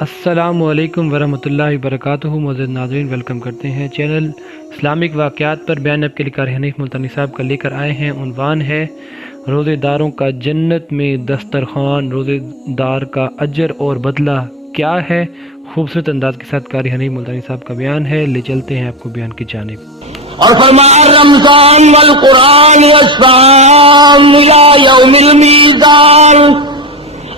السلام علیکم ورحمۃ اللہ وبرکاتہ۔ معزز ناظرین، ویلکم کرتے ہیں چینل اسلامک واقعات پر بیان اب کے لکار حنیف ملتانی صاحب کا لے کر آئے ہیں۔ عنوان ہے روزے داروں کا جنت میں دسترخوان، روزے دار کا اجر اور بدلہ کیا ہے۔ خوبصورت انداز کے ساتھ قاری حنیف ملتانی صاحب کا بیان ہے، لے چلتے ہیں آپ کو بیان کی جانب۔ اور فرمایا رمضان والقرآن یشفعان یا یوم المیزان،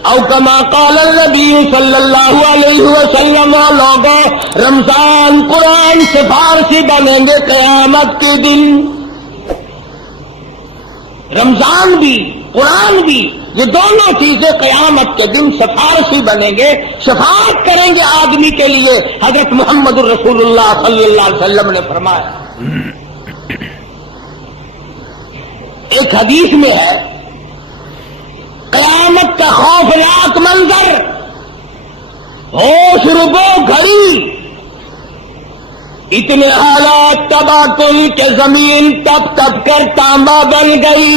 او کما قال النبی صلی اللہ علیہ وسلم، لوگوں رمضان قرآن سفارشی بنیں گے قیامت کے دن۔ رمضان بھی قرآن بھی، یہ دونوں چیزیں قیامت کے دن سفارشی بنیں گے، شفاعت کریں گے آدمی کے لیے۔ حضرت محمد الرسول اللہ صلی اللہ علیہ وسلم نے فرمایا، ایک حدیث میں ہے، قیامت کا خوفناک منظر، ہوش ربو گھڑی، اتنے حالات تباکل کہ زمین تپ تپ کر تانبا بن گئی،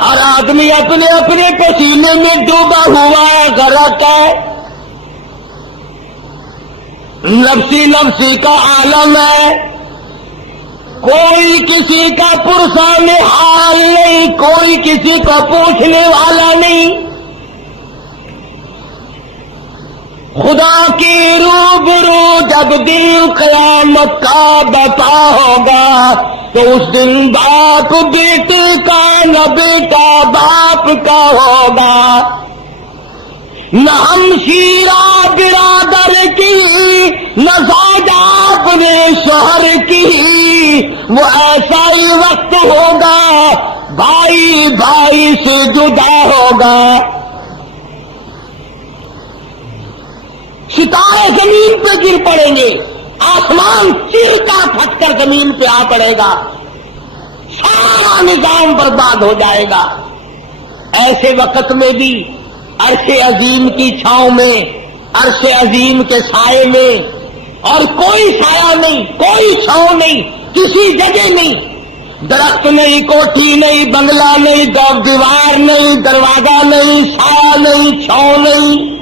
ہر آدمی اپنے اپنے پسینے میں ڈوبا ہوا ہے، غرق ہے، نفسی نفسی کا عالم ہے، کوئی کسی کا پرسان حال نہیں، کوئی کسی کو پوچھنے والا نہیں۔ خدا کی روبرو جب دن قیامت کا بتا ہوگا، تو اس دن باپ بیٹے کا نہ بیٹا باپ کا ہوگا، نہ ہمشیرہ برادر کی، نہ زوجہ اپنے شوہر کی۔ وہ ایسا ہی وقت ہوگا، بھائی بھائی سے جدا ہوگا، ستارے زمین پہ گر پڑیں گے، آسمان چیرتا پھٹ کر زمین پہ آ پڑے گا، سارا نظام برباد ہو جائے گا۔ ایسے وقت میں بھی عرش عظیم کی چھاؤں میں، عرش عظیم کے سائے میں، اور کوئی سایہ نہیں، کوئی چھاؤں نہیں، کسی جگہ نہیں، درخت نہیں، کوٹھی نہیں، بنگلہ نہیں، دیوار نہیں، دروازہ نہیں، سایہ نہیں، چھاؤں نہیں،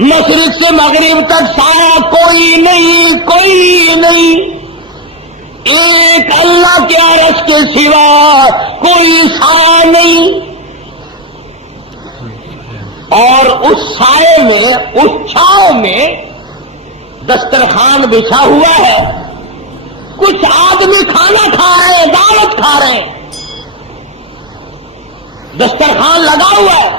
مشرق سے مغرب تک سایہ کوئی نہیں، کوئی نہیں، ایک اللہ کے عرش کے سوا کوئی سایہ نہیں۔ اور اس سائے میں، اس چھاؤں میں دسترخوان بچھا ہوا ہے، کچھ آدمی کھانا کھا رہے ہیں، دعوت کھا رہے ہیں، دسترخوان لگا ہوا ہے،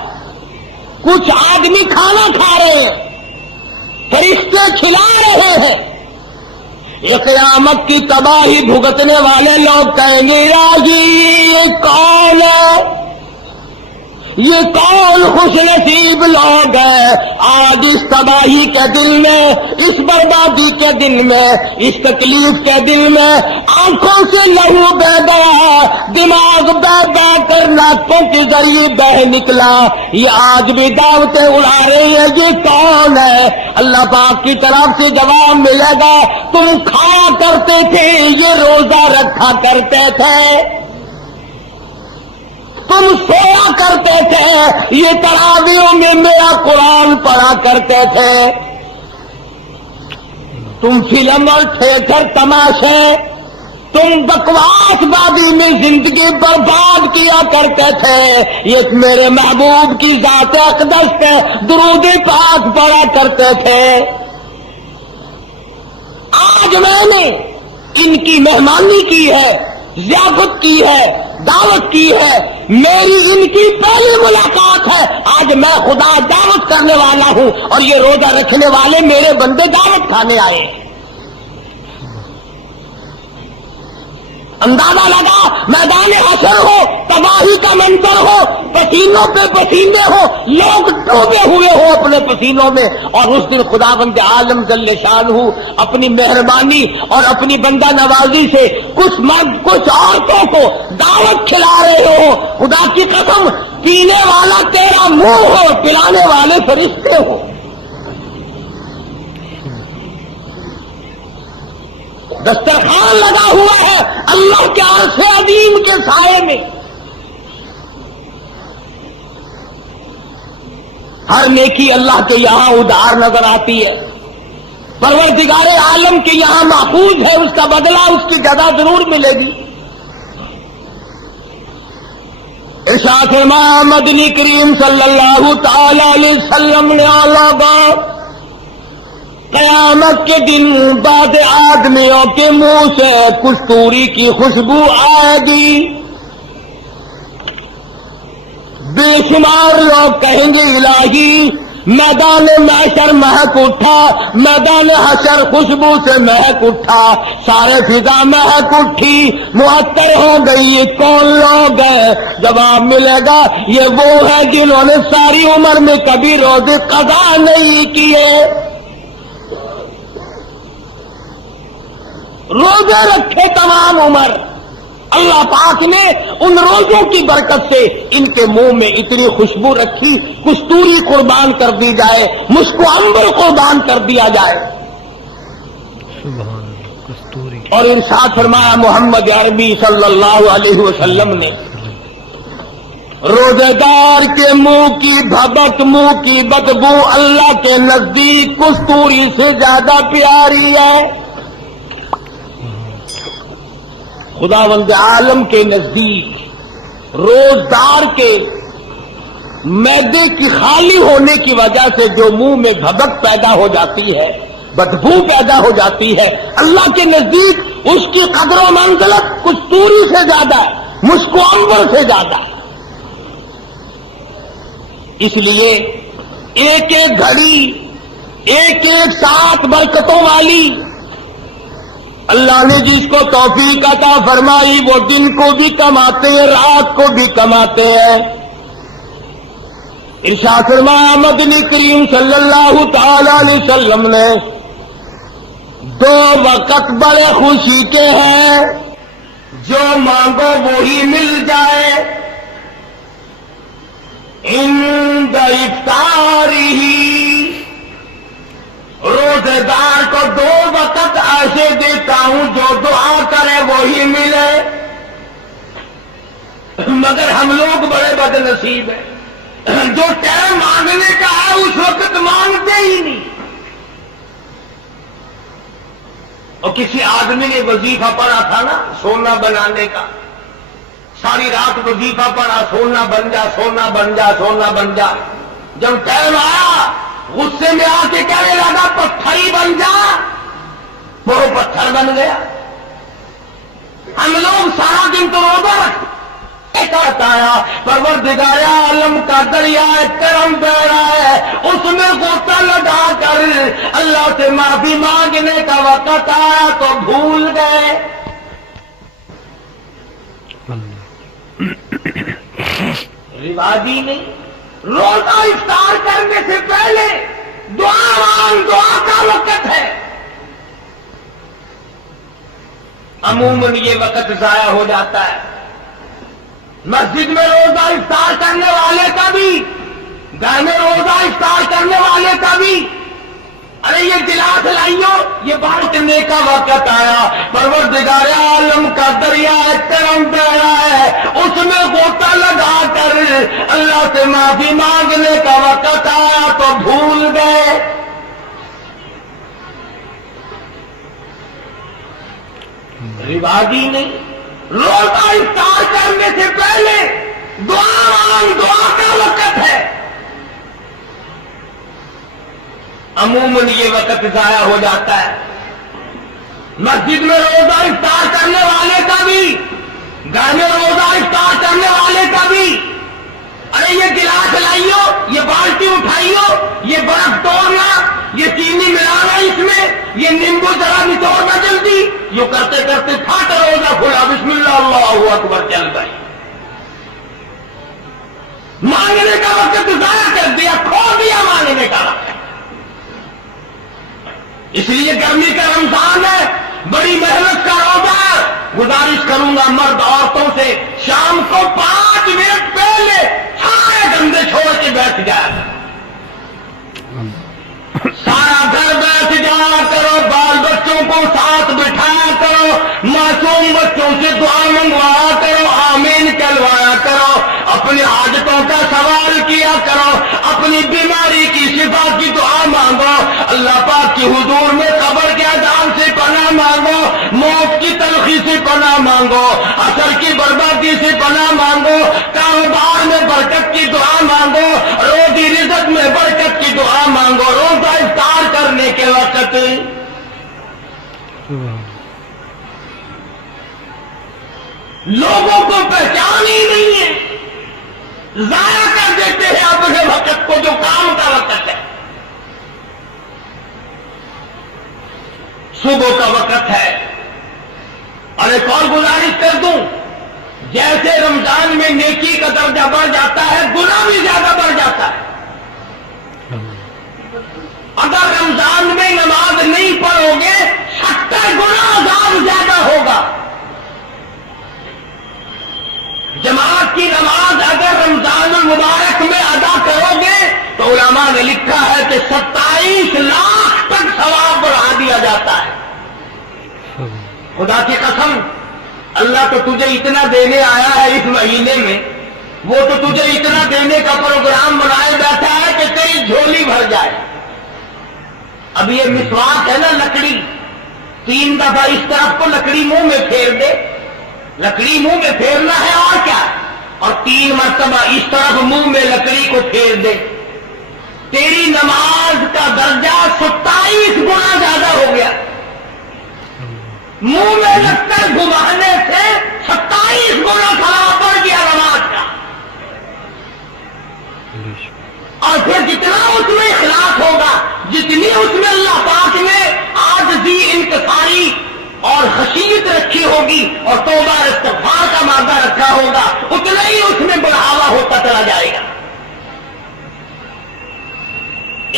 کچھ آدمی کھانا کھا رہے ہیں، فرشتے کھلا رہے ہیں۔ یہ قیامت کی تباہی بھگتنے والے لوگ کہیں گے، راجی یہ کون ہے، یہ کون خوش نصیب لوگ ہیں، آج اس تباہی کے دن میں، اس بربادی کے دن میں، اس تکلیف کے دن میں آنکھوں سے لہو بہ گیا، دماغ بہ بہ کر ناکوں کے ذریعے بہ نکلا، یہ آج بھی دعوتیں اڑا رہے ہیں، یہ کون ہے؟ اللہ پاک کی طرف سے جواب ملے گا، تم کھایا کرتے تھے، یہ روزہ رکھا کرتے تھے، تم سویا کرتے تھے، یہ تراویحوں میں میرا قرآن پڑھا کرتے تھے، تم فلم اور تھیٹر تماشے، تم بکواس بازی میں زندگی برباد کیا کرتے تھے، یہ میرے محبوب کی ذات اقدس پہ درود پاک پڑھا کرتے تھے۔ آج میں نے ان کی مہمانی کی ہے، ضیافت کی ہے، دعوت کی ہے، میری ان کی پہلی ملاقات ہے، آج میں خدا دعوت کرنے والا ہوں، اور یہ روزہ رکھنے والے میرے بندے دعوت کھانے آئے ہیں۔ اندازہ لگا، میدان حشر ہو، تباہی کا منظر ہو، پسینوں پہ پسینے ہو، لوگ ڈوبے ہوئے ہو اپنے پسینوں میں، اور اس دن خداوند عالم جل شانہ اپنی مہربانی اور اپنی بندہ نوازی سے کچھ مرد کچھ عورتوں کو دعوت کھلا رہے ہو، خدا کی قسم پینے والا تیرا منہ ہو، پلانے والے فرشتے ہو۔ دسترخوان لگا ہوا ہے اللہ کے عرش عظیم کے سائے میں، ہر نیکی اللہ کے یہاں ادھار نظر آتی ہے، پروردگار عالم کے یہاں محفوظ ہے، اس کا بدلہ اس کی جزا ضرور ملے گی۔ ارشاد فرمایا مدنی کریم صلی اللہ تعالی علیہ وسلم نے اعلیٰ قیامت کے دن بعد آدمیوں کے منہ سے کستوری کی خوشبو آئے گی، بے شمار لوگ کہیں گے الہی میدان محشر مہک اٹھا، میدان حشر خوشبو سے مہک اٹھا، سارے فضا مہک اٹھی، معطر ہو گئی، یہ کون لوگ ہیں؟ جواب ملے گا یہ وہ ہے جنہوں نے ساری عمر میں کبھی روزے قضا نہیں کیے، روزے رکھے تمام عمر۔ اللہ پاک نے ان روزوں کی برکت سے ان کے منہ میں اتنی خوشبو رکھی، کستوری قربان کر دی جائے، مشک و عنبر قربان کر دیا جائے۔ سبحان اللہ، کستوری۔ اور ارشاد فرمایا محمد عربی صلی اللہ علیہ وسلم نے روزے دار کے منہ کی بھبک، منہ کی بدبو اللہ کے نزدیک کستوری سے زیادہ پیاری ہے۔ خداوند عالم کے نزدیک روزدار کے معدے کی خالی ہونے کی وجہ سے جو منہ میں بھبک پیدا ہو جاتی ہے، بدبو پیدا ہو جاتی ہے، اللہ کے نزدیک اس کی قدر و منزلت کستوری سے زیادہ، مشک و عنبر سے زیادہ۔ اس لیے ایک ایک گھڑی، ایک ایک ساتھ برکتوں والی اللہ نے جس کو توفیق عطا فرمائی وہ دن کو بھی کماتے ہیں، رات کو بھی کماتے ہیں۔ ارشاد فرمایا مدنی کریم صلی اللہ تعالی علیہ وسلم نے دو وقت بڑے خوشی کے ہیں، جو مانگو وہی مل جائے، عند افطارہ، روزے دار کو دو وقت ایسے دیتا ہوں جو دعا کرے وہی ملے، مگر ہم لوگ بڑے بد نصیب ہیں، جو ٹائم مانگنے کا ہے اس وقت مانگتے ہی نہیں۔ اور کسی آدمی نے وظیفہ پڑھا تھا نا سونا بنانے کا، ساری رات وظیفہ پڑھا سونا بن جا، سونا بن جا، سونا بن جا، جب ٹائم آیا غصے میں آ کے کہنے لگا پتھر ہی بن جا، وہ پتھر بن گیا۔ ہم لوگ سارا دن تو روزہ رکھتے آیا، پروردگار عالم کا دریا کرم بہ رہا ہے، اس میں غوطہ لگا کر اللہ سے معافی مانگنے کا وقت آیا تو بھول گئے۔ رواج ہی نہیں، روزہ افطار کرنے سے پہلے دعا کا وقت ہے، عموماً یہ وقت ضائع ہو جاتا ہے۔ مسجد میں روزہ افطار کرنے والے کا بھی، گھر میں روزہ افطار کرنے والے کا بھی، ارے یہ گلاس لائیو، یہ بانٹنے کا وقت آیا، پروردگار عالم کا دریا کرم بہ رہا ہے، اس میں غوطہ لگا کر اللہ سے معافی مانگنے کا وقت آیا تو بھول گئے۔ رواجی نہیں، روزہ افطار کرنے سے پہلے دعا کا وقت ہے، عموماً یہ وقت ضائع ہو جاتا ہے۔ مسجد میں روزہ افطار کرنے والے کا بھی، گھر میں روزہ افطار کرنے والے کا بھی، ارے یہ گلاس لائیو، یہ بالٹی اٹھائیو، یہ برف توڑنا، یہ چینی ملانا اس میں، یہ نیمبو ذرا نچوڑنا جلدی، یہ کرتے کرتے پھٹ روزہ کھلا، بسم اللہ اللہ اکبر چل گئی، مانگنے کا وقت ضائع کر دیا، کھو دیا مانگنے کا وقت۔ اس لیے گرمی کا رمضان ہے، بڑی محنت کا روزہ ہے، گزارش کروں گا مرد عورتوں سے شام کو 5 منٹ پہلے سارے گندے چھوڑ کے بیٹھ جائے، سارا گھر بیٹھ جایا کرو، بال بچوں کو ساتھ بٹھایا کرو، معصوم بچوں سے دعا منگوایا کرو، آمین کہلوایا کرو، اپنی حاجتوں کا سوال کیا کرو، اپنی بیماری تباہی سے پناہ مانگو، اثر کی بربادی سے پناہ مانگو، کاروبار میں برکت کی دعا مانگو، روزی رزق میں برکت کی دعا مانگو، روزہ افطار کرنے کے وقت لوگوں کو پہچان ہی نہیں ہے، ضائع کر دیتے ہیں اپنے وقت کو جو کام کا وقت ہے۔ صبح کا وقت ہے، اور ایک اور گزارش کر دوں، جیسے رمضان میں نیکی کا درجہ بڑھ جاتا ہے، گناہ بھی زیادہ بڑھ جاتا ہے۔ اگر رمضان میں نماز نہیں پڑھو گے 70 گنا عذاب زیادہ ہوگا۔ جماعت کی نماز اگر رمضان المبارک میں ادا کرو گے تو علماء نے لکھا ہے کہ 27 لاکھ تک ثواب بڑھا دیا جاتا ہے۔ خدا کی قسم، اللہ تو تجھے اتنا دینے آیا ہے اس مہینے میں، وہ تو تجھے اتنا دینے کا پروگرام بنائے بیٹھا ہے کہ تیری جھولی بھر جائے۔ اب یہ مسواک ہے نا، لکڑی 3 دفعہ اس طرف کو لکڑی منہ میں پھیر دے، لکڑی منہ میں پھیرنا ہے اور کیا، اور 3 مرتبہ اس طرف منہ میں لکڑی کو پھیر دے، تیری نماز کا درجہ 27 گنا زیادہ ہو گیا۔ منہ میں لکڑ گھمانے سے 27 گنا ثواب بڑھ گیا نماز کا۔ اور پھر جتنا اس میں اخلاص ہوگا، جتنی اس میں اللہ پاک نے عاجزی، انکساری اور خشیت رکھی ہوگی اور توبہ استغفار کا مادہ رکھا ہوگا، اتنا ہی اس میں بڑھاوا ہوتا چلا جائے گا۔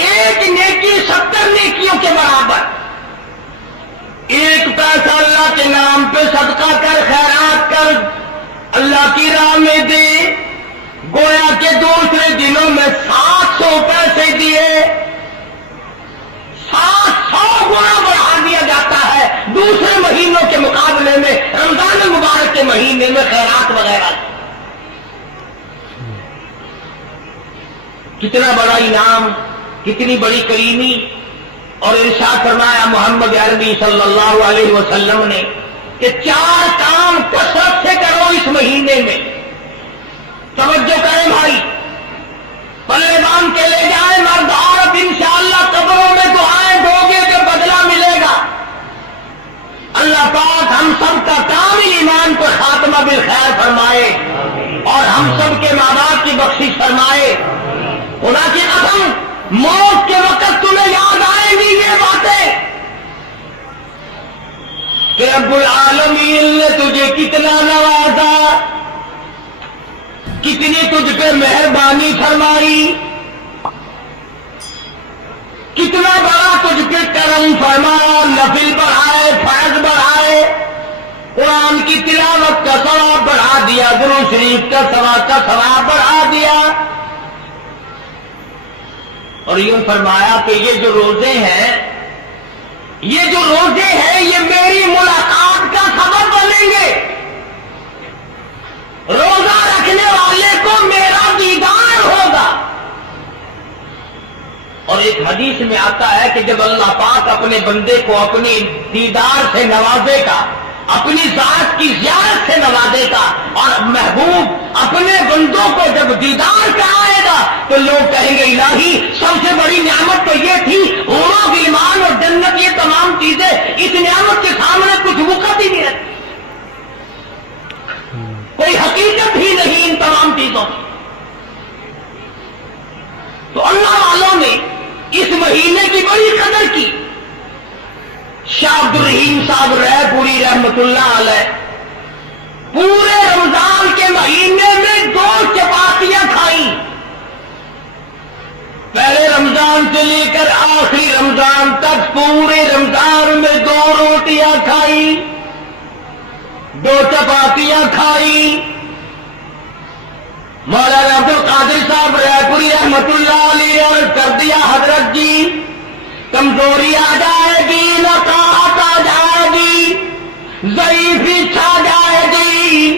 ایک نیکی 70 نیکیوں کے برابر۔ ایک پیسہ اللہ کے نام پہ صدقہ کر، خیرات کر، اللہ کی راہ میں دے، گویا کے دوسرے دنوں میں 700 پیسے دیے، 700 گنا بڑھا دیا جاتا ہے دوسرے مہینوں کے مقابلے میں رمضان المبارک کے مہینے میں خیرات وغیرہ۔ کتنا بڑا انعام، کتنی بڑی کریمی۔ اور ارشاد فرمایا محمد عربی صلی اللہ علیہ وسلم نے کہ 4 کام کثرت سے کرو اس مہینے میں۔ توجہ کریں بھائی، پلے باندھ کے لے جائیں، مرد عورت انشاءاللہ قبروں میں دعائیں دو گے کہ بدلہ ملے گا۔ اللہ پاک ہم سب کا کامل ایمان پر خاتمہ بالخیر فرمائے اور ہم سب کے ماں باپ کی بخشش فرمائے۔ خدا کی قسم، موت کے وقت تمہیں یاد آئیں گی یہ باتیں کہ رب العالمین نے تجھے کتنا نوازا، کتنی تجھ پہ مہربانی فرمائی، کتنا بڑا تجھ پہ کرم فرمایا، نفل بڑھائے، فرض بڑھائے، قرآن کی تلاوت کا ثواب بڑھا دیا، درود شریف کا ثواب بڑھا دیا۔ اور یوں فرمایا کہ یہ جو روزے ہیں، یہ میری ملاقات کا سبب بنیں گے۔ روزہ رکھنے والے کو میرا دیدار ہوگا۔ اور ایک حدیث میں آتا ہے کہ جب اللہ پاک اپنے بندے کو اپنی دیدار سے نوازے گا، اپنی ذات کی زیارت سے نوازے گا، اور محبوب اپنے بندوں کو جب دیدار کرائے گا تو لوگ کہیں گے الہی سب سے بڑی نعمت تو یہ تھی، حور و غلمان اور جنت، یہ تمام چیزیں اس نعمت کے سامنے کچھ وقت ہی نہیں رہتی، کوئی حقیقت ہی نہیں ان تمام چیزوں کی۔ تو اللہ والوں نے اس مہینے کی بڑی قدر کی۔ شاہ عبد الرحیم صاحب رائے پوری رحمت اللہ علیہ پورے رمضان کے مہینے میں 2 چپاتیاں کھائیں، پہلے رمضان سے لے کر آخری رمضان تک پورے رمضان میں 2 روٹیاں کھائیں، 2 چپاتیاں کھائیں۔ مولانا عبد القادر صاحب رائے پوری رحمت اللہ علیہ نے کر دیا حضرت جی کمزوری آ جائے گی، نقاہت آ جائے گی، ضعیفی چھا جائے گی،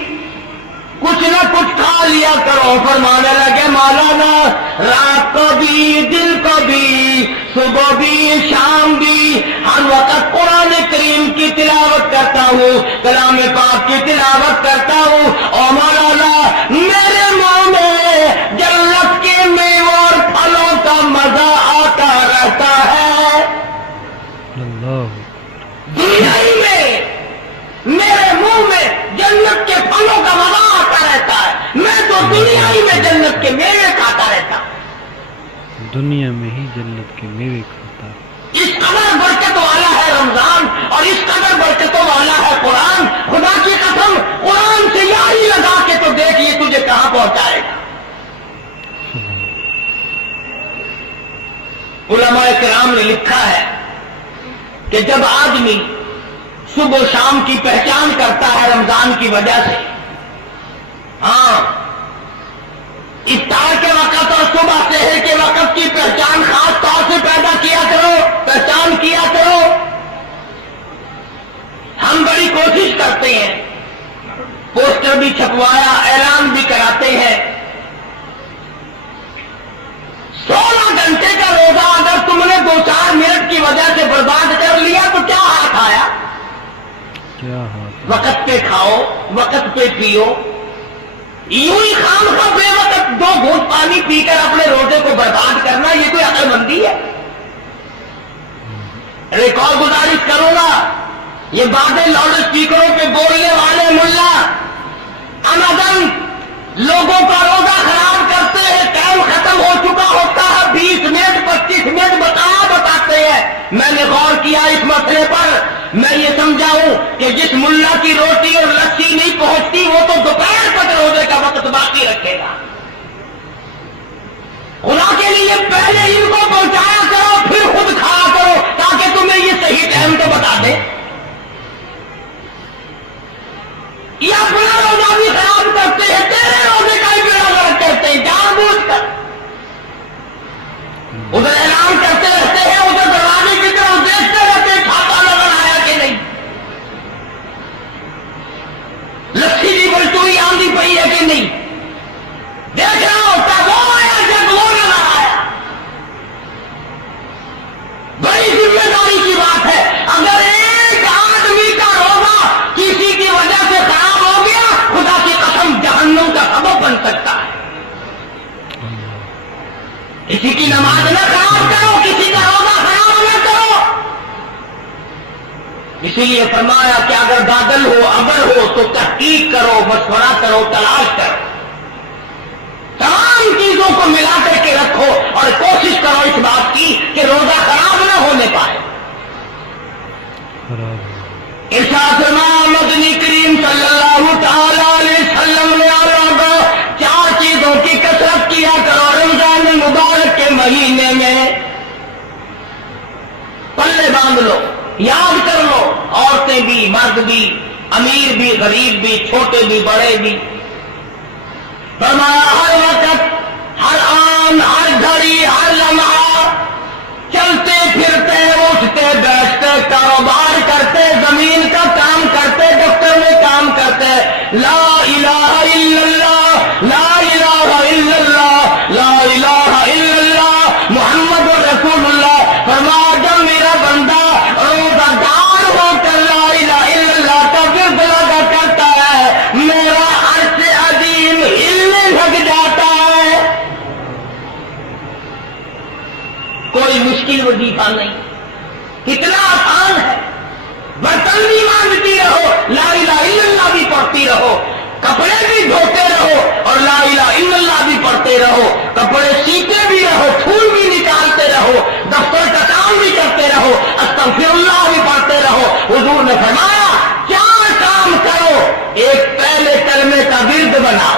کچھ نہ کچھ کھا لیا کرو۔ فرمانے لگے مولانا رات کو بھی، دن کو بھی، صبح بھی، شام بھی، ہر وقت قرآن کریم کی تلاوت کرتا ہوں، کلام پاک کی تلاوت کرتا ہوں، اور مولانا میرے منہ میں جنت کے میووں اور پھلوں کا مزہ آتا رہتا ہے۔ اللہ دنیا ہی میں میرے منہ میں جنت کے پھلوں کا مزہ آتا رہتا ہے، میں تو دنیا ہی میں جنت کے میوے کھاتا رہتا ہوں۔ دنیا میں ہی جنت کے میوے کھاتا ہے۔ اس قدر برکت والا ہے رمضان، اور اس قدر برکتوں والا ہے قرآن، خدا کی قسم قرآن سے یاری لگا کے تو دیکھ یہ تجھے کہاں پہنچائے گا۔ علماء کرام نے لکھا ہے کہ جب آدمی صبح و شام کی پہچان کرتا ہے رمضان کی وجہ سے، ہاں افطار کے وقت اور صبح سحر کے وقت کی پہچان خاص طور سے پیدا کیا کرو، پہچان کیا کرو۔ ہم بڑی کوشش کرتے ہیں، پوسٹر بھی چھپوایا، اعلان بھی کراتے ہیں، 16 گھنٹے کا روزہ اگر تم نے 2-4 منٹ کی وجہ سے برباد کر لیا تو کیا ہاتھ آیا؟ کیا ہاتھ؟ وقت پہ کھاؤ، وقت پہ پیو، یوں ہی خام خواہ بے وقت 2 گھونٹ پانی پی کر اپنے روزے کو برباد کرنا، یہ کوئی عقل مندی ہے؟ ایک اور گزارش کروں گا، یہ باتیں لاؤڈ اسپیکروں پہ بولنے والے ملا امدن لوگوں کا روزہ خراب کرتے ہیں، ٹائم ختم ہو چکا ہوتا ہے، 20 منٹ 25 منٹ بتاتے ہیں۔ میں نے غور کیا اس مسئلے پر، میں یہ سمجھا ہوں کہ جس ملا کی روٹی اور لسی نہیں پہنچتی وہ تو دوپہر تک روزے کا وقت باقی رکھے گا۔ خدا کے لیے پہلے ان کو پہنچایا کرو پھر خود کھایا کرو، تاکہ تمہیں یہ صحیح ٹائم تو بتا دے۔ یہ اپنا روزہ بھی خراب کرتے ہیں، تیرے روزے کا بھی غلط کرتے ہیں جان بوجھ کر۔ ادھر اعلان کرتے رہتے ہیں، ادھر دروازے کی طرف دیکھتے رہتے ہیں کھاتا نظر آیا کہ نہیں، لسی بھی بلٹوئی آندھی پئی ہے کہ نہیں، دیکھ رہا ہوتا وہ آیا جب وہ نظر آیا۔ بڑی ذمہ داری کی بات ہے، اگر ایک آدمی کا روزہ کسی کی وجہ سے خراب ہو گیا، خدا کی قسم جہنم کا سبب بن سکتا ہے۔ کسی کی نماز نہ خراب کرو، کسی کا روزہ خراب نہ کرو۔ اسی لیے فرمایا کہ اگر بادل ہو، ابر ہو تو تحقیق کرو، مشورہ کرو، تلاش کرو، تمام چیزوں کو ملا کر کے رکھو اور کوشش کرو اس بات کی کہ روزہ خراب نہ ہونے پائے۔ ارشاد فرمایا مدنی کریم صلی اللہ تعالی علیہ وسلم نے آگا 4 چیزوں کی کثرت کیا کرو رمضان مبارک کے مہینے میں، پلے باندھ لو، یاد کر لو، عورتیں بھی، مرد بھی، امیر بھی، غریب بھی، چھوٹے بھی، بڑے بھی۔ فرمایا ہر وقت، ہر آن، ہر گھڑی، ہر لمحہ، چلتے پھرتے، اٹھتے بیٹھتے، کاروبار کرتے، زمین کا کام کرتے، دفتر میں کام کرتے، لا الہ الا اللہ، لا الہ الا اللہ، لا الہ الا اللہ محمد رسول اللہ۔ فرمایا جب میرا بندہ روزہ دار ہو کر لا الہ الا اللہ کا ورد لگا کرتا ہے، میرا عرش عظیم ہلنے لگ جاتا ہے۔ کوئی مشکل وظیفہ نہیں، کتنا آسان ہے۔ برتن بھی مانجتی رہو، لا الہ الا اللہ بھی پڑھتی رہو، کپڑے بھی دھوتے رہو اور لا الہ الا اللہ بھی پڑھتے رہو، کپڑے سیتے بھی رہو، پھول بھی نکالتے رہو، دفتر کا کام بھی کرتے رہو، استغفر اللہ بھی پڑھتے رہو۔ حضور نے فرمایا 4 کام کرو، ایک پہلے کلمے کا ورد بناؤ،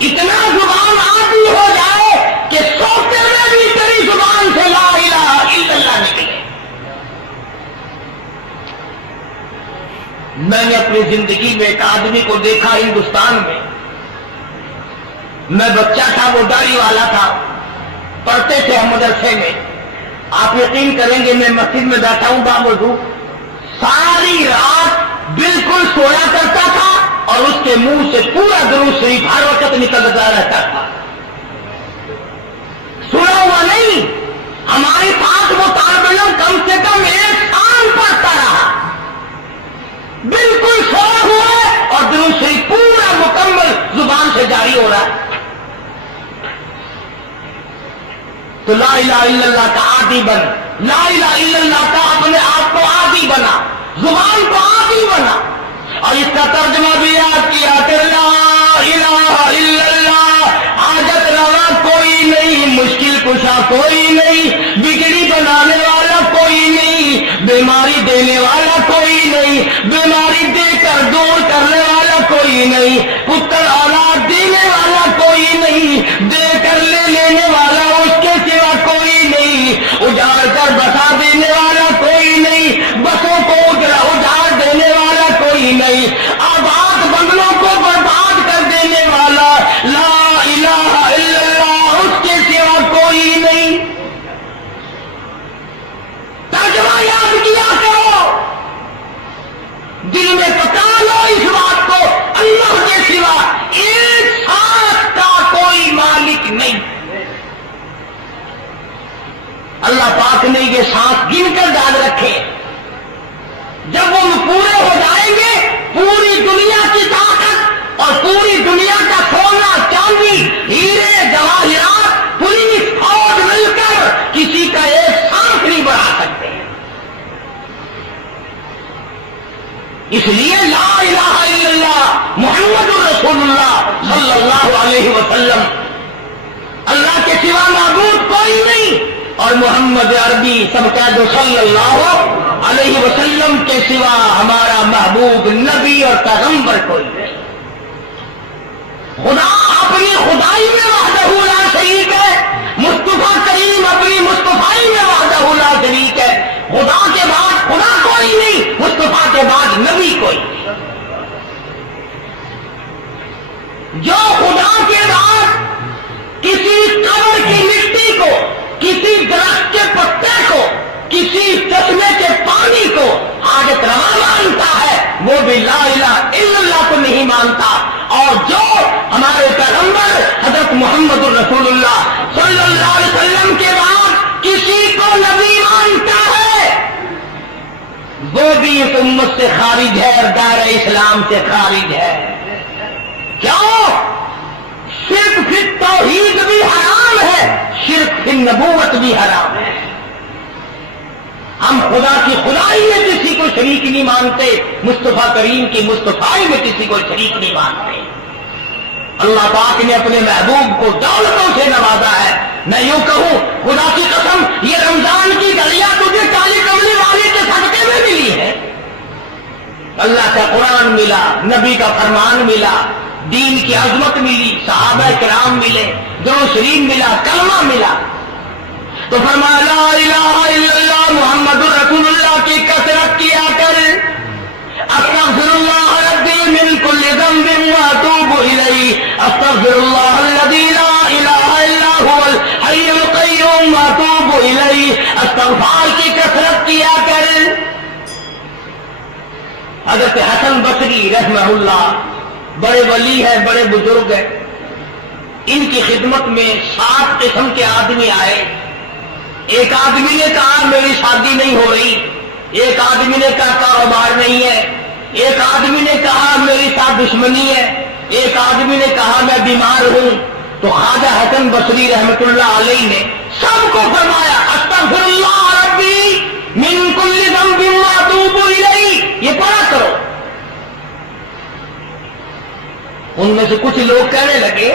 اتنا زبان آتی ہو جائے کہ سوتے میں بھی تیری زبان سے لا الہ الا اللہ نکلے۔ میں نے اپنی زندگی میں ایک آدمی کو دیکھا ہندوستان میں بچہ تھا، وہ داڑھی والا تھا، پڑھتے تھے ہم مدرسے میں، آپ یقین کریں گے میں مسجد میں بیٹھا ہوں باوضو، ساری رات بالکل سویا کرتا تھا اور اس کے منہ سے پورا درود شریف ہر وقت نکلتا رہتا تھا، سنا ہوا نہیں۔ ہمارے پاس وہ طالب علم کم سے کم 1 سال پڑھتا رہا، تو لا الہ الا اللہ کا عادی بن، لا الہ الا اللہ کا اپنے آپ کو عادی بنا، زبان کو عادی بنا، اور اس کا ترجمہ بھی یاد کیا کہ لا الہ الا اللہ، حاجت روا کوئی نہیں، مشکل کشا کوئی نہیں، بگڑی بنانے والا کوئی نہیں، بیماری دینے والا کوئی نہیں، بیماری دے کر دور کرنے والا کوئی نہیں، پتر اولاد دینے والا کوئی نہیں، دے کر لے لینے والا اس کے سوا کوئی نہیں، اجاڑ کر بسا دینے والا کوئی نہیں، بسوں کو اجاڑ دینے والا کوئی نہیں، آباد بنگلوں کو برباد کر دینے والا لا الہ الا اللہ، اس کے سوا کوئی نہیں۔ ترجمہ یاد کیا کرو، دل میں پکا لو اس بات کو، اللہ کے سوا ایک سانس کا کوئی مالک نہیں۔ اللہ پاک نے یہ سانس گن کر ڈال رکھے، جب وہ پورے ہو جائیں گے پوری دنیا کی طاقت اور پوری دنیا کا سونا چاندی ہیرے جواہرات پولیس فوج مل کر کسی کا ایک سانس نہیں بڑھا سکتے۔ اس لیے لا الہ الا اللہ محمد رسول اللہ صلی اللہ علیہ وسلم، اللہ کے سوا معبود کوئی نہیں، اور محمد عربی سب کہہ دو صلی اللہ علیہ وسلم کے سوا ہمارا محبوب نبی اور پیغمبر کوئی نہیں۔ خدا اپنی خدائی میں وحدہ لا شریک ہے، مصطفیٰ کریم اپنی مصطفائی میں وحدہ لا شریک ہے، خدا کے بعد خدا کوئی نہیں، مصطفیٰ کے بعد نبی کوئی نہیں۔ جو خدا کے بعد کسی قبر کی مٹی کو، کسی درخت کے پتے کو، کسی چشمے کے پانی کو حاجت روا مانتا ہے، وہ بھی لا الہ الا اللہ کو نہیں مانتا، اور جو ہمارے پیغمبر حضرت محمد رسول اللہ صلی اللہ علیہ وسلم کے بعد کسی کو نبی مانتا ہے، وہ بھی اس امت سے خارج ہے اور دائرہ اسلام سے خارج ہے۔ کیوں؟ شرک فی توحید بھی حرام ہے، شرک فی نبوت بھی حرام ہے۔ ہم خدا کی خدائی میں کسی کو شریک نہیں مانتے، مصطفیٰ کریم کی مصطفائی میں کسی کو شریک نہیں مانتے۔ اللہ پاک نے اپنے محبوب کو دولتوں سے نوازا ہے۔ میں یوں کہوں، خدا کی قسم، یہ رمضان کی گلیاں تجھے کالی کملی والے کے صدقے میں ملی ہے۔ اللہ کا قرآن ملا، نبی کا فرمان ملا، دین کی عظمت ملی، صحابہ کرام ملے، درود شریف ملا، کلمہ ملا، تو فرمایا لا الہ الا اللہ محمد رسول اللہ کی کثرت کیا کر، استغفر اللہ ربی من کل ذنب واتوب الیہ، استغفر اللہ الذی لا الہ الا هو الحی القیوم واتوب الیہ، استغفار کی کثرت کیا کر۔ حضرت حسن بصری رحمہ اللہ بڑے ولی ہے، بڑے بزرگ ہیں، ان کی خدمت میں 7 قسم کے آدمی آئے۔ ایک آدمی نے کہا میری شادی نہیں ہو رہی، ایک آدمی نے کہا کاروبار نہیں ہے، ایک آدمی نے کہا میری ساتھ دشمنی ہے، ایک آدمی نے کہا میں بیمار ہوں۔ تو خواجہ حسن بصری رحمت اللہ علیہ نے سب کو فرمایا استغفر اللہ ربی من کل ذنب واتوب الیہ، یہ پڑھا کرو۔ ان میں سے کچھ لوگ کہنے لگے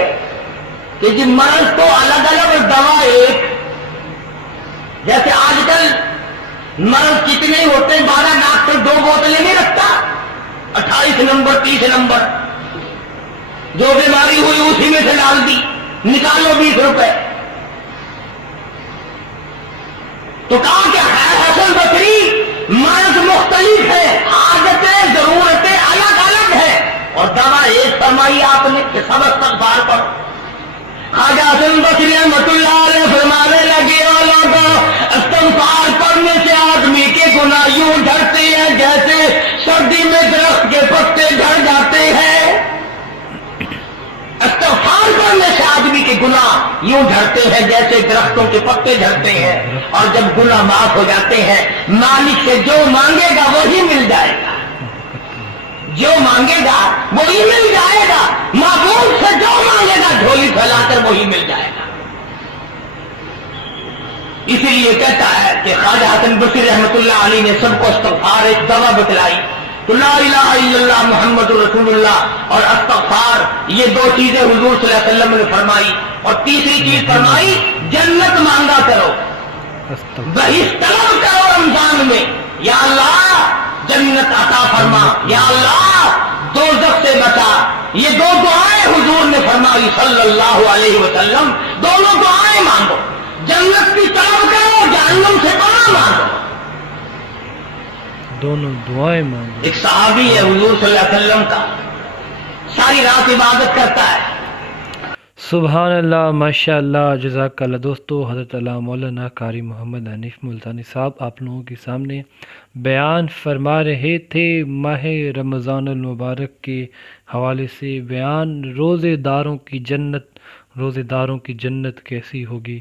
کہ جی مرض تو الگ الگ اور دوا ایک، جیسے آج کل مرض کتنے ہوتے ہیں، 12 ڈاکٹر 2 بوتلیں نہیں رکھتا، 28 نمبر 30 نمبر، جو بیماری ہوئی اسی میں سے ڈال دی، نکالو 20 روپے۔ تو کہا کہ حسن بصری مرض مختلف ہے، عادتیں ضرورتیں الگ الگ ہیں، اور دوا ایک فرمائی آپ نے کہ سب استغفار پڑھو۔ خواجہ حسن بصری رحمۃ اللہ علیہ فرمانے لگے استغفار پڑھنے سے آدمی کے گناہ یوں جھڑتے ہیں جیسے سردی میں درخت کے پتے جھڑ جاتے ہیں۔ استغفار پڑھنے سے آدمی کے گناہ یوں جھڑتے ہیں جیسے درختوں کے پتے جھڑتے ہیں، اور جب گناہ معاف ہو جاتے ہیں مالک سے جو مانگے گا وہی مل جائے گا، جو مانگے گا وہی مل جائے گا، معبود سے جو مانگے گا جھولی پھیلا کر وہی مل جائے گا۔ اسی لیے کہتا ہے کہ خواجہ حسن بصری رحمۃ اللہ علیہ نے سب کو استغفار ایک دوا بتلائی تو لا الہ الا اللہ محمد رسول اللہ اور استغفار، یہ دو چیزیں حضور صلی اللہ علیہ وسلم نے فرمائی، اور تیسری چیز فرمائی جنت مانگا کرو، بہشت طلب کرو رمضان میں، یا اللہ جنت عطا فرما، یا اللہ دوزخ سے بچا۔ یہ دو دعائیں حضور نے فرمائی صلی اللہ علیہ وسلم، دونوں دعائیں مانگو، جنت کی طلب کرو، جہنم سے پناہ مانگو۔ دونوں دعائیں مانگو۔ ایک صحابی ہے حضور صلی اللہ علیہ وسلم کا، ساری رات عبادت کرتا ہے۔ سبحان اللہ، ماشاء اللہ، جزاک اللہ۔ دوستو، حضرت علامہ مولانا قاری محمد حنیف ملتانی صاحب آپ لوگوں کے سامنے بیان فرما رہے تھے ماہ رمضان المبارک کے حوالے سے، بیان روزے داروں کی جنت کیسی ہوگی۔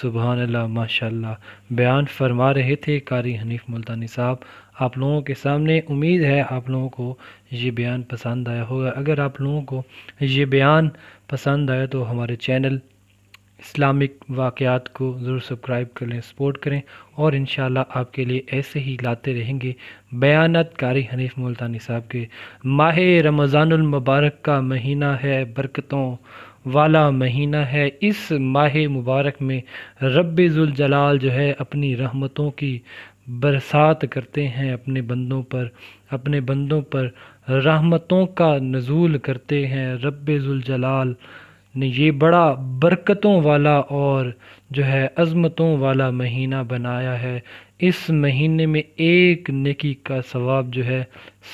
سبحان اللہ، ماشاء اللہ، بیان فرما رہے تھے قاری حنیف ملتانی صاحب آپ لوگوں کے سامنے۔ امید ہے آپ لوگوں کو یہ بیان پسند آیا ہوگا۔ اگر آپ لوگوں کو یہ بیان پسند آیا تو ہمارے چینل اسلامک واقعات کو ضرور سبسکرائب کر لیں، سپورٹ کریں، اور انشاءاللہ آپ کے لیے ایسے ہی لاتے رہیں گے بیانات قاری حنیف ملتانی صاحب کے۔ ماہ رمضان المبارک کا مہینہ ہے، برکتوں والا مہینہ ہے۔ اس ماہ مبارک میں رب ذوالجلال جو ہے اپنی رحمتوں کی برسات کرتے ہیں اپنے بندوں پر رحمتوں کا نزول کرتے ہیں۔ رب ذوالجلال نے یہ بڑا برکتوں والا اور جو ہے عظمتوں والا مہینہ بنایا ہے۔ اس مہینے میں ایک نیکی کا ثواب جو ہے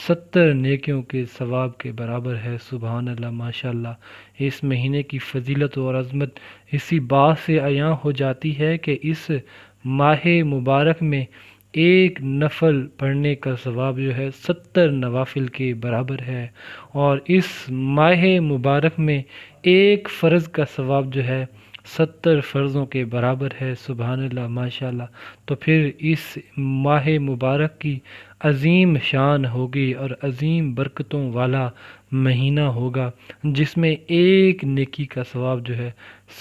70 نیکیوں کے ثواب کے برابر ہے۔ سبحان اللہ، ماشاء اللہ۔ اس مہینے کی فضیلت اور عظمت اسی بات سے عیاں ہو جاتی ہے کہ اس ماہ مبارک میں ایک نفل پڑھنے کا ثواب جو ہے 70 نوافل کے برابر ہے، اور اس ماہ مبارک میں ایک فرض کا ثواب جو ہے 70 فرضوں کے برابر ہے۔ سبحان اللہ، ماشاء اللہ۔ تو پھر اس ماہ مبارک کی عظیم شان ہوگی اور عظیم برکتوں والا مہینہ ہوگا، جس میں ایک نیکی کا ثواب جو ہے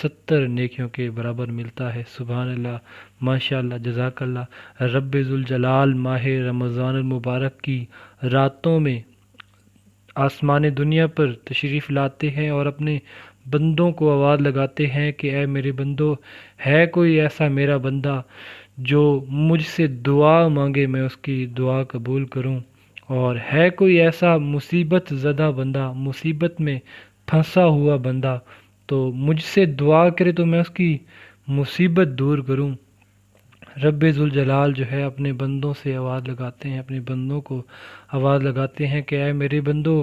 70 نیکیوں کے برابر ملتا ہے۔ سبحان اللہ، ماشاء اللہ، جزاک اللہ۔ رب ذوالجلال ماہ رمضان المبارک کی راتوں میں آسمان دنیا پر تشریف لاتے ہیں اور اپنے بندوں کو آواز لگاتے ہیں کہ اے میرے بندو، ہے کوئی ایسا میرا بندہ جو مجھ سے دعا مانگے میں اس کی دعا قبول کروں، اور ہے کوئی ایسا مصیبت زدہ بندہ، مصیبت میں پھنسا ہوا بندہ تو مجھ سے دعا کرے تو میں اس کی مصیبت دور کروں۔ رب ذوالجلال جو ہے اپنے بندوں سے آواز لگاتے ہیں، اپنے بندوں کو آواز لگاتے ہیں کہ اے میرے بندو،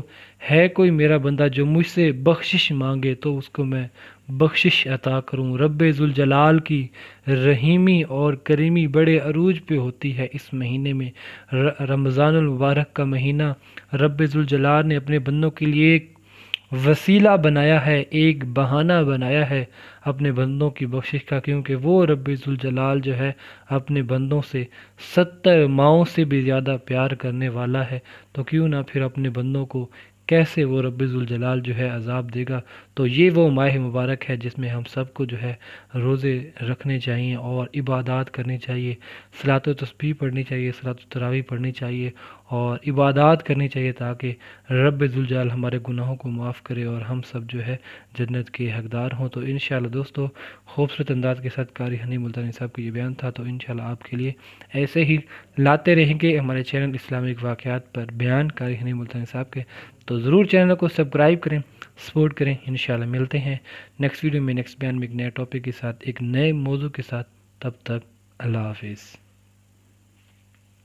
ہے کوئی میرا بندہ جو مجھ سے بخشش مانگے تو اس کو میں بخشش عطا کروں۔ رب ذوالجلال کی رحیمی اور کریمی بڑے عروج پہ ہوتی ہے اس مہینے میں۔ رمضان المبارک کا مہینہ رب ذوالجلال نے اپنے بندوں کے لیے ایک وسیلہ بنایا ہے، ایک بہانہ بنایا ہے اپنے بندوں کی بخشش کا، کیونکہ وہ رب ذوالجلال جو ہے اپنے بندوں سے 70 ماؤں سے بھی زیادہ پیار کرنے والا ہے، تو کیوں نہ پھر اپنے بندوں کو کیسے وہ رب ذوالجلال جو ہے عذاب دے گا۔ تو یہ وہ ماہ مبارک ہے جس میں ہم سب کو جو ہے روزے رکھنے چاہیے اور عبادات کرنی چاہیے، صلاۃ و تسبیح پڑھنی چاہیے، صلاۃ و تراویح پڑھنی چاہیے اور عبادات کرنی چاہیے، تاکہ رب ذوالجلال ہمارے گناہوں کو معاف کرے اور ہم سب جو ہے جنت کے حقدار ہوں۔ تو انشاءاللہ دوستو، خوبصورت انداز کے ساتھ قاری حنیف ملتانی صاحب کا یہ بیان تھا، تو انشاءاللہ آپ کے لیے ایسے ہی لاتے رہیں گے ہمارے چینل اسلامک واقعات پر بیان قاری حنیف ملتانی صاحب کے۔ تو ضرور چینل کو سبسکرائب کریں، سپورٹ کریں۔ انشاءاللہ ملتے ہیں نیکسٹ ویڈیو میں، نیکسٹ بیان میں ایک نئے ٹاپک کے ساتھ، ایک نئے موضوع کے ساتھ۔ تب تک اللہ حافظ۔